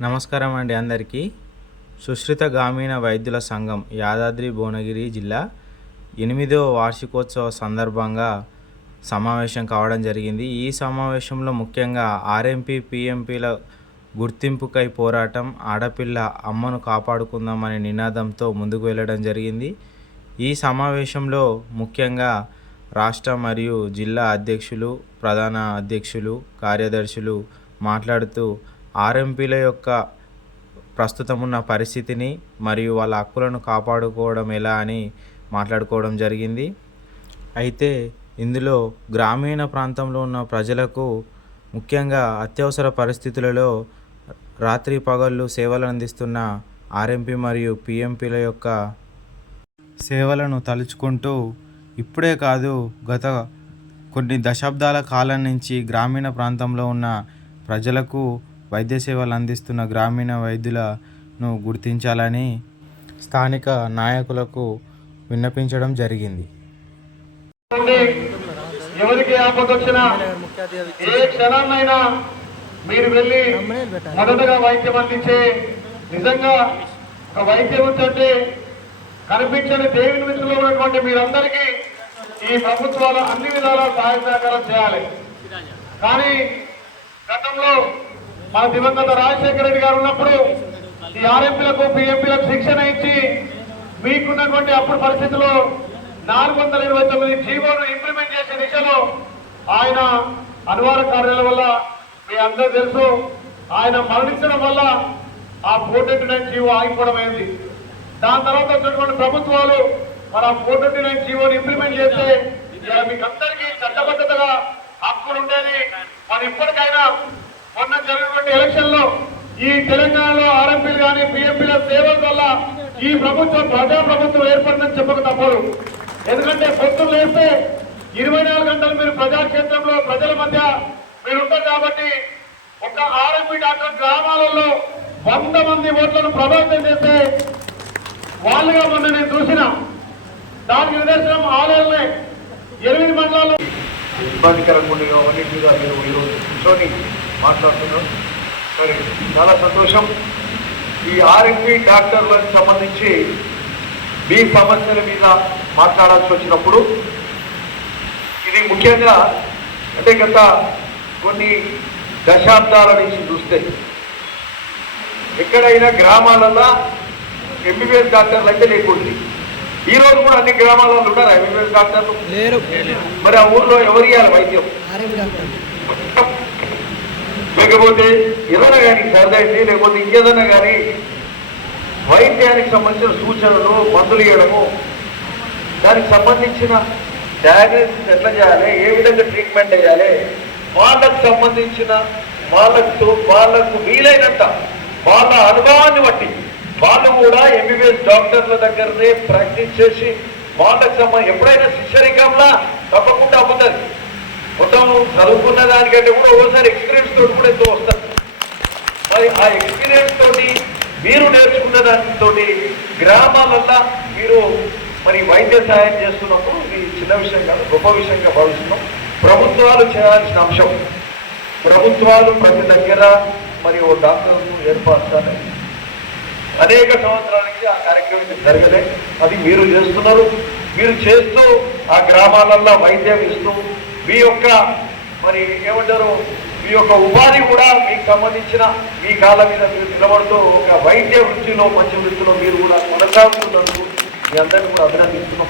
నమస్కారం అండి అందరికీ. సుశ్రుత గ్రామీణ వైద్యుల సంఘం యాదాద్రి భువనగిరి జిల్లా 8వ వార్షికోత్సవ సందర్భంగా సమావేశం కావడం జరిగింది. ఈ సమావేశంలో ముఖ్యంగా ఆర్ఎంపీ పిఎంపీల గుర్తింపుకై పోరాటం, ఆడపిల్ల అమ్మను కాపాడుకుందామనే నినాదంతో ముందుకు వెళ్ళడం జరిగింది. ఈ సమావేశంలో ముఖ్యంగా రాష్ట్ర మరియు జిల్లా అధ్యక్షులు, ప్రధాన అధ్యక్షులు, కార్యదర్శులు మాట్లాడుతూ ఆర్ఎంపీల యొక్క ప్రస్తుతం ఉన్న పరిస్థితిని మరియు వాళ్ళ హక్కులను కాపాడుకోవడం ఎలా అని మాట్లాడుకోవడం జరిగింది. అయితే ఇందులో గ్రామీణ ప్రాంతంలో ఉన్న ప్రజలకు ముఖ్యంగా అత్యవసర పరిస్థితులలో రాత్రి పగళ్ళు సేవలు అందిస్తున్న ఆర్ఎంపీ మరియు పిఎంపీల యొక్క సేవలను తలుచుకుంటూ ఇప్పుడే కాదు గత కొన్ని దశాబ్దాల కాలం నుంచి గ్రామీణ ప్రాంతంలో ఉన్న ప్రజలకు వైద్య సేవలు అందిస్తున్న గ్రామీణ వైద్యులను గుర్తించాలని స్థానిక నాయకులకు విన్నపించడం జరిగింది. ఎవరికి ఆపదొచ్చినా ఏ క్షణాన్నైనా మీరు వెళ్ళి మొదటగా వైద్యం అందించే నిజంగా ఒక వైద్యం అంటే కనిపించని దేవుని మిత్రులు ఉన్నటువంటి మీరందరికీ ఈ ప్రభుత్వాలు అన్ని విధాలా సహాయ సహకారం చేయాలి. కానీ గతంలో మన దివంగత రాజశేఖర రెడ్డి గారు ఉన్నప్పుడు ఈ ఆర్ఎంపీలకు పిఎంపీలకు శిక్షణ ఇచ్చి మీకున్నటువంటి అప్పుడు పరిస్థితుల్లో 429 జీవోను ఇంప్లిమెంట్ చేసే దిశలో ఆయన అనివార్య కార్యాల వల్ల మీ అందరూ తెలుసు, ఆయన మరణించడం వల్ల ఆ 429 జీవో ఆగిపోవడం అయింది. దాని తర్వాత వచ్చినటువంటి ప్రభుత్వాలు మన 429 జీవోని ఇంప్లిమెంట్ చేస్తే మీకు అందరికీ చట్టబద్ధతగా హక్కులు ఉండేది. మరి ఇప్పటికైనా మొన్న జరిగినటువంటి ఎలక్షన్ లో ఈ తెలంగాణలో ఆర్ఎంపీలు కానీ పిఎంపీల సేవల వల్ల ఈ ప్రభుత్వం ప్రజా ప్రభుత్వం ఏర్పడిందని చెప్పక తప్పదు. ఎందుకంటే పొత్తులు వేస్తే 24 గంటలు మీరు ప్రజాక్షేత్రంలో ప్రజల మధ్య మీరు ఉంటారు కాబట్టి ఒక ఆర్ఎంపీ డాక్టర్ గ్రామాలలో 100 మంది ఓట్లను ప్రభావితం చేస్తే వాళ్ళుగా మొన్న నేను చూసిన దానికి నిదర్శనం ఆలయాలనే 8 మండలాల్లో ఇబ్బందికరంగా ఉండేవి అవన్నీ మీద మీరు ఈరోజు కూర్చొని మాట్లాడుతున్నాం. సరే, చాలా సంతోషం. ఈ ఆర్ఎంపీ డాక్టర్లకు సంబంధించి మీ సమస్యల మీద మాట్లాడాల్సి వచ్చినప్పుడు ఇది ముఖ్యంగా అంటే గత కొన్ని దశాబ్దాల నుంచి చూస్తే ఎక్కడైనా గ్రామాలలో ఎంబీబీఎస్ డాక్టర్లు అయితే లేకుండా ఈ రోజు కూడా అన్ని గ్రామాలలో ఉన్నారా ఎంబీబీఎస్ డాక్టర్లు? మరి ఆ ఊర్లో ఎవరు ఇవ్వాలి వైద్యం? లేకపోతే ఏదైనా కానీ సరదైంది లేకపోతే ఇంకేదైనా కానీ వైద్యానికి సంబంధించిన సూచనలు, మందులు ఇవ్వడము, దానికి సంబంధించిన డయాగ్నోసిస్ ఎట్లా చేయాలి, ఏ విధంగా ట్రీట్మెంట్ చేయాలి, వాళ్ళకు సంబంధించిన వాళ్ళకు వీలైనంత వాళ్ళ అనుభవాన్ని బట్టి వాళ్ళు కూడా ఎంబీబీఎస్ డాక్టర్ల దగ్గరనే ప్రాక్టీస్ చేసి వాళ్ళకు సంబంధించి ఎప్పుడైనా శిష్యరికంలా తప్పకుండా అవుతుంది. మొత్తం చదువుకున్న దానికంటే కూడా ఒకసారి ఎక్స్పీరియన్స్ తోటి కూడా ఎంతో వస్తారు. మరి ఆ ఎక్స్పీరియన్స్ తోటి మీరు నేర్చుకున్న దానితో గ్రామాలల్లో మీరు మరి వైద్య సహాయం చేస్తున్నప్పుడు ఇది చిన్న విషయం కాదు, గొప్ప విషయంగా భావిస్తున్నాం. ప్రభుత్వాలు చేయాల్సిన అంశం. ప్రభుత్వాలు ప్రతి దగ్గర మరి ఓ డాక్టర్ను ఏర్పరచాలి. అనేక సంవత్సరాల నుంచి ఆ కార్యక్రమం జరగలే, అది మీరు చేస్తున్నారు. మీరు చేస్తూ ఆ గ్రామాలల్లో వైద్యం ఇస్తూ మీ యొక్క మరి ఏమంటారు మీ యొక్క ఉపాధి కూడా మీకు సంబంధించిన మీ కాళ్ళ మీద మీరు నిలబడుతూ ఒక వైద్య వృత్తిలో మంచి వృత్తిలో మీరు కూడా కొనసాగుతున్నందుకు మీ అందరినీ కూడా అభినందిస్తున్నాం.